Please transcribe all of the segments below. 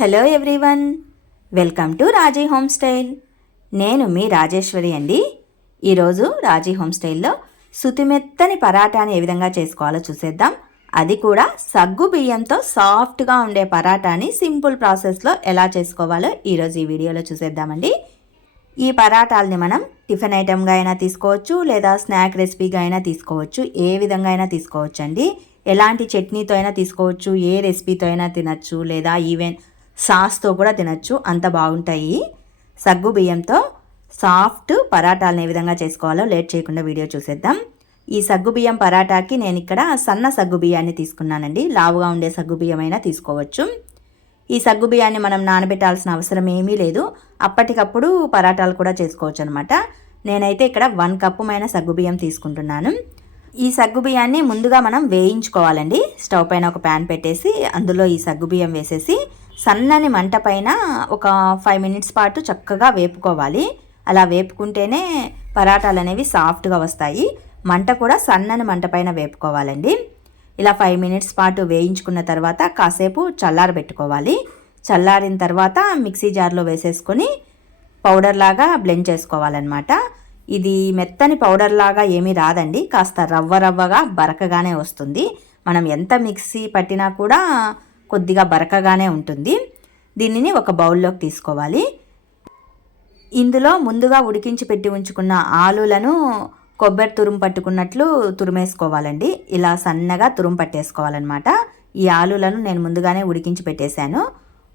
Hello everyone, welcome to Raji home style. నేను మీ రాజేశ్వరి అండి. ఈరోజు రాజీ హోమ్ స్టైల్లో సుతిమెత్తని పరాటాని ఏ విధంగా చేసుకోవాలో చూసేద్దాం. అది కూడా సగ్గు బియ్యంతో సాఫ్ట్గా ఉండే పరాటాని సింపుల్ ప్రాసెస్లో ఎలా చేసుకోవాలో ఈరోజు ఈ వీడియోలో చూసేద్దామండి. ఈ పరాటాలని మనం టిఫిన్ ఐటమ్గా అయినా తీసుకోవచ్చు, లేదా స్నాక్ రెసిపీగా అయినా తీసుకోవచ్చు. ఏ విధంగా అయినా తీసుకోవచ్చు అండి. ఎలాంటి చట్నీతో అయినా తీసుకోవచ్చు, ఏ రెసిపీతో అయినా తినచ్చు, లేదా ఈవెన్ సాస్తో కూడా తినచ్చు. అంత బాగుంటాయి. సగ్గు బియ్యంతో సాఫ్ట్ పరాటాలను ఏ విధంగా చేసుకోవాలో లేట్ చేయకుండా వీడియో చూసేద్దాం. ఈ సగ్గు బియ్యం పరాటాకి నేను ఇక్కడ సన్న సగ్గు బియ్యాన్ని తీసుకున్నానండి. లావుగా ఉండే సగ్గు బియ్యం అయినా తీసుకోవచ్చు. ఈ సగ్గు బియ్యాన్ని మనం నానబెట్టాల్సిన అవసరం ఏమీ లేదు. అప్పటికప్పుడు పరాటాలు కూడా చేసుకోవచ్చు అనమాట. నేనైతే ఇక్కడ 1 కప్పుమైన సగ్గు బియ్యం తీసుకుంటున్నాను. ఈ సగ్గు బియ్యాన్ని ముందుగా మనం వేయించుకోవాలండి. స్టవ్ పైన ఒక ప్యాన్ పెట్టేసి అందులో ఈ సగ్గు బియ్యం వేసేసి సన్నని మంట పైన ఒక 5 మినిట్స్ పాటు చక్కగా వేపుకోవాలి. అలా వేపుకుంటేనే పరాటాలు అనేవి సాఫ్ట్గా వస్తాయి. మంట కూడా సన్నని మంట పైన వేపుకోవాలండి. ఇలా 5 మినిట్స్ పాటు వేయించుకున్న తర్వాత కాసేపు చల్లారబెట్టుకోవాలి. చల్లారిన తర్వాత మిక్సీ జార్లో వేసేసుకొని పౌడర్ లాగా బ్లెండ్ చేసుకోవాలన్నమాట. ఇది మెత్తని పౌడర్ లాగా ఏమీ రాదండి. కాస్త రవ్వగా బరకగానే వస్తుంది. మనం ఎంత మిక్సీ పట్టినా కూడా కొద్దిగా బరకగానే ఉంటుంది. దీనిని ఒక బౌల్లోకి తీసుకోవాలి. ఇందులో ముందుగా ఉడికించి పెట్టి ఉంచుకున్న ఆలులను కొబ్బరి తురుము పట్టుకున్నట్లు తురిమేసుకోవాలండి. ఇలా సన్నగా తురుము పట్టేసుకోవాలన్నమాట. ఈ ఆలులను నేను ముందుగానే ఉడికించి పెట్టేశాను.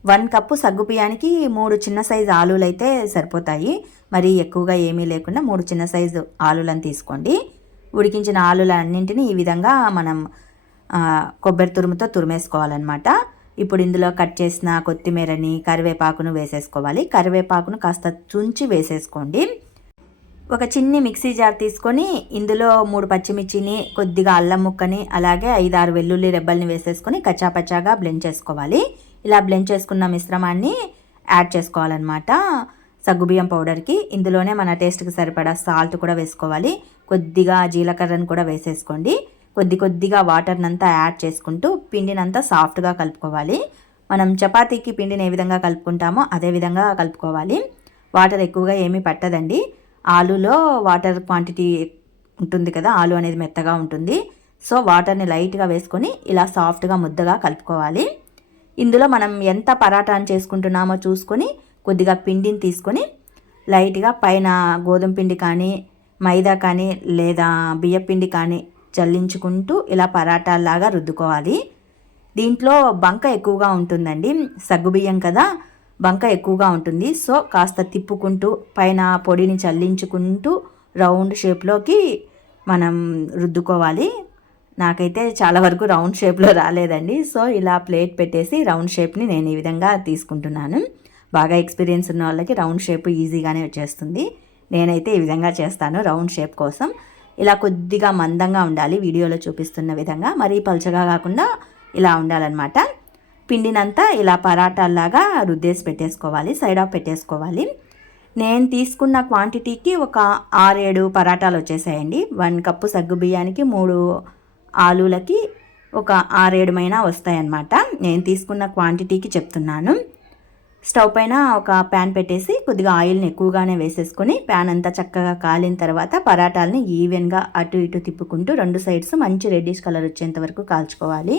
1 కప్పు సగ్గు బియ్యానికి 3 చిన్న సైజు ఆలులు అయితే సరిపోతాయి. మరి ఎక్కువగా ఏమీ లేకుండా 3 చిన్న సైజు ఆలులను తీసుకోండి. ఉడికించిన ఆలులన్నింటినీ ఈ విధంగా మనం కొబ్బరి తురుముతో తురిమేసుకోవాలన్నమాట. ఇప్పుడు ఇందులో కట్ చేసిన కొత్తిమీరని, కరివేపాకును వేసేసుకోవాలి. కరివేపాకును కాస్త తుంచి వేసేసుకోండి. ఒక చిన్ని మిక్సీ జార్ తీసుకొని ఇందులో 3 పచ్చిమిర్చిని, కొద్దిగా అల్లం ముక్కని, అలాగే 5-6 వెల్లుల్లి రెబ్బల్ని వేసేసుకొని కచ్చాపచ్చాగా బ్లెండ్ చేసుకోవాలి. ఇలా బ్లెండ్ చేసుకున్న మిశ్రమాన్ని యాడ్ చేసుకోవాలన్నమాట సగ్గుబియ్యం పౌడర్కి. ఇందులోనే మన టేస్ట్కి సరిపడా సాల్ట్ కూడా వేసుకోవాలి. కొద్దిగా జీలకర్రను కూడా వేసేసుకోండి. కొద్దిగా వాటర్నంతా యాడ్ చేసుకుంటూ పిండినంతా సాఫ్ట్గా కలుపుకోవాలి. మనం చపాతీకి పిండిని ఏ విధంగా కలుపుకుంటామో అదే విధంగా కలుపుకోవాలి. వాటర్ ఎక్కువగా ఏమీ పట్టదండి. ఆలులో వాటర్ క్వాంటిటీ ఉంటుంది కదా, ఆలు అనేది మెత్తగా ఉంటుంది. సో వాటర్ని లైట్గా వేసుకొని ఇలా సాఫ్ట్గా ముద్దగా కలుపుకోవాలి. ఇందులో మనం ఎంత పరాటాను చేసుకుంటున్నామో చూసుకొని కొద్దిగా పిండిని తీసుకొని లైట్గా పైన గోధుమ పిండి కానీ, మైదా కానీ, లేదా బియ్యపిండి కానీ చల్లించుకుంటూ ఇలా పరాటాలాగా రుద్దుకోవాలి. దీంట్లో బంక ఎక్కువగా ఉంటుందండి. సగ్గుబియ్యం కదా, బంక ఎక్కువగా ఉంటుంది. సో కాస్త తిప్పుకుంటూ పైన పొడిని చల్లించుకుంటూ రౌండ్ షేప్లోకి మనం రుద్దుకోవాలి. నాకైతే చాలా వరకు రౌండ్ షేప్లో రాలేదండి. సో ఇలా ప్లేట్ పెట్టేసి రౌండ్ షేప్ని నేను ఈ విధంగా తీసుకుంటున్నాను. బాగా ఎక్స్పీరియన్స్ ఉన్న వాళ్ళకి రౌండ్ షేప్ ఈజీగానే వచ్చేస్తుంది. నేనైతే ఈ విధంగా చేస్తాను రౌండ్ షేప్ కోసం. ఇలా కొద్దిగా మందంగా ఉండాలి, వీడియోలో చూపిస్తున్న విధంగా. మరీ పలుచగా కాకుండా ఇలా ఉండాలన్నమాట. పిండినంతా ఇలా పరాటాల్లాగా రుద్దేసి పెట్టేసుకోవాలి, సైడ్ ఆఫ్ పెట్టేసుకోవాలి. నేను తీసుకున్న క్వాంటిటీకి ఒక 6-7 పరాటాలు వచ్చేసాయండి. 1 కప్పు సగ్గు బియ్యానికి 3 ఆలులకి ఒక 6-7 మైనా వస్తాయన్నమాట. నేను తీసుకున్న క్వాంటిటీకి చెప్తున్నాను. స్టవ్ పైన ఒక ప్యాన్ పెట్టేసి కొద్దిగా ఆయిల్ని ఎక్కువగానే వేసేసుకొని ప్యాన్ అంతా చక్కగా కాలిన తర్వాత పరాటాలని ఈవెన్గా అటు ఇటు తిప్పుకుంటూ 2 సైడ్స్ మంచి రెడ్డిష్ కలర్ వచ్చేంత వరకు కాల్చుకోవాలి.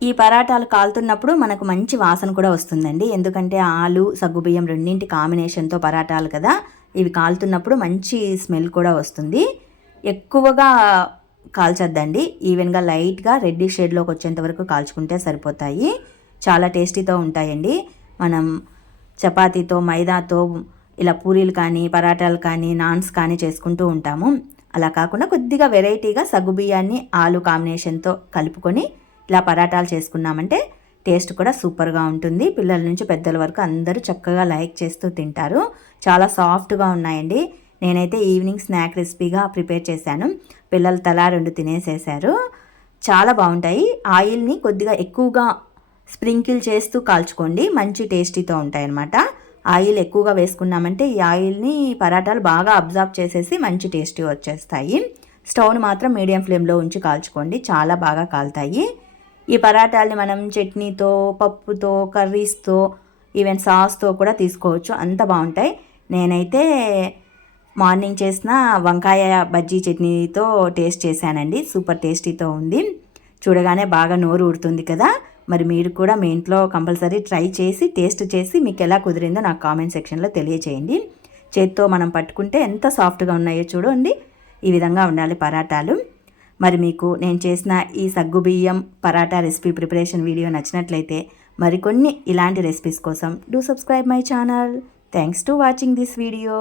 ఈ పరాటాలు కాలుతున్నప్పుడు మనకు మంచి వాసన కూడా వస్తుందండి. ఎందుకంటే ఆలు సగ్గుబియ్యం రెండింటి కాంబినేషన్తో పరాటాలు కదా, ఇవి కాలుతున్నప్పుడు మంచి స్మెల్ కూడా వస్తుంది. ఎక్కువగా కాల్చొద్దండి. ఈవెన్గా లైట్గా రెడ్డిష్ షేడ్లోకి వచ్చేంత వరకు కాల్చుకుంటే సరిపోతాయి. చాలా టేస్టీతో ఉంటాయండి. మనం చపాతీతో, మైదాతో ఇలా పూరీలు కానీ, పరాటాలు కానీ, నాన్స్ కానీ చేసుకుంటూ ఉంటాము. అలా కాకుండా కొద్దిగా వెరైటీగా సగ్గుబియ్యాన్ని ఆలు కాంబినేషన్తో కలుపుకొని ఇలా పరాటాలు చేసుకున్నామంటే టేస్ట్ కూడా సూపర్గా ఉంటుంది. పిల్లల నుంచి పెద్దల వరకు అందరూ చక్కగా లైక్ చేస్తూ తింటారు. చాలా సాఫ్ట్గా ఉన్నాయండి. నేనైతే ఈవినింగ్ స్నాక్ రెసిపీగా ప్రిపేర్ చేశాను. పిల్లలు తలా 2 తినేసేశారు. చాలా బాగుంటాయి. ఆయిల్ని కొద్దిగా ఎక్కువగా స్ప్రింకిల్ చేస్తూ కాల్చుకోండి, మంచి టేస్టీతో ఉంటాయి అన్నమాట. ఆయిల్ ఎక్కువగా వేసుకున్నామంటే ఈ ఆయిల్ని పరాటాలు బాగా అబ్జార్బ్ చేసేసి మంచి టేస్టీ వచ్చేస్తాయి. స్టవ్ని మాత్రం మీడియం ఫ్లేమ్లో ఉంచి కాల్చుకోండి, చాలా బాగా కాలుతాయి. ఈ పరాటాలని మనం చట్నీతో, పప్పుతో, కర్రీస్తో, ఈవెన్ సాస్తో కూడా తీసుకోవచ్చు, అంత బాగుంటాయి. నేనైతే మార్నింగ్ చేసిన వంకాయ బజ్జీ చట్నీతో టేస్ట్ చేశానండి. సూపర్ టేస్టీతో ఉంది. చూడగానే బాగా నోరు ఊరుతుంది కదా. మరి మీరు కూడా మీ ఇంట్లో కంపల్సరీ ట్రై చేసి టేస్ట్ చేసి మీకు ఎలా కుదిరిందో నాకు కామెంట్ సెక్షన్లో తెలియచేయండి. చేత్తో మనం పట్టుకుంటే ఎంత సాఫ్ట్గా ఉన్నాయో చూడండి. ఈ విధంగా ఉండాలి పరాటాలు. మరి మీకు నేను చేసిన ఈ సగ్గుబియ్యం పరాటా రెసిపీ ప్రిపరేషన్ వీడియో నచ్చినట్లయితే మరికొన్ని ఇలాంటి రెసిపీస్ కోసం do subscribe my channel. Thanks to watching this video.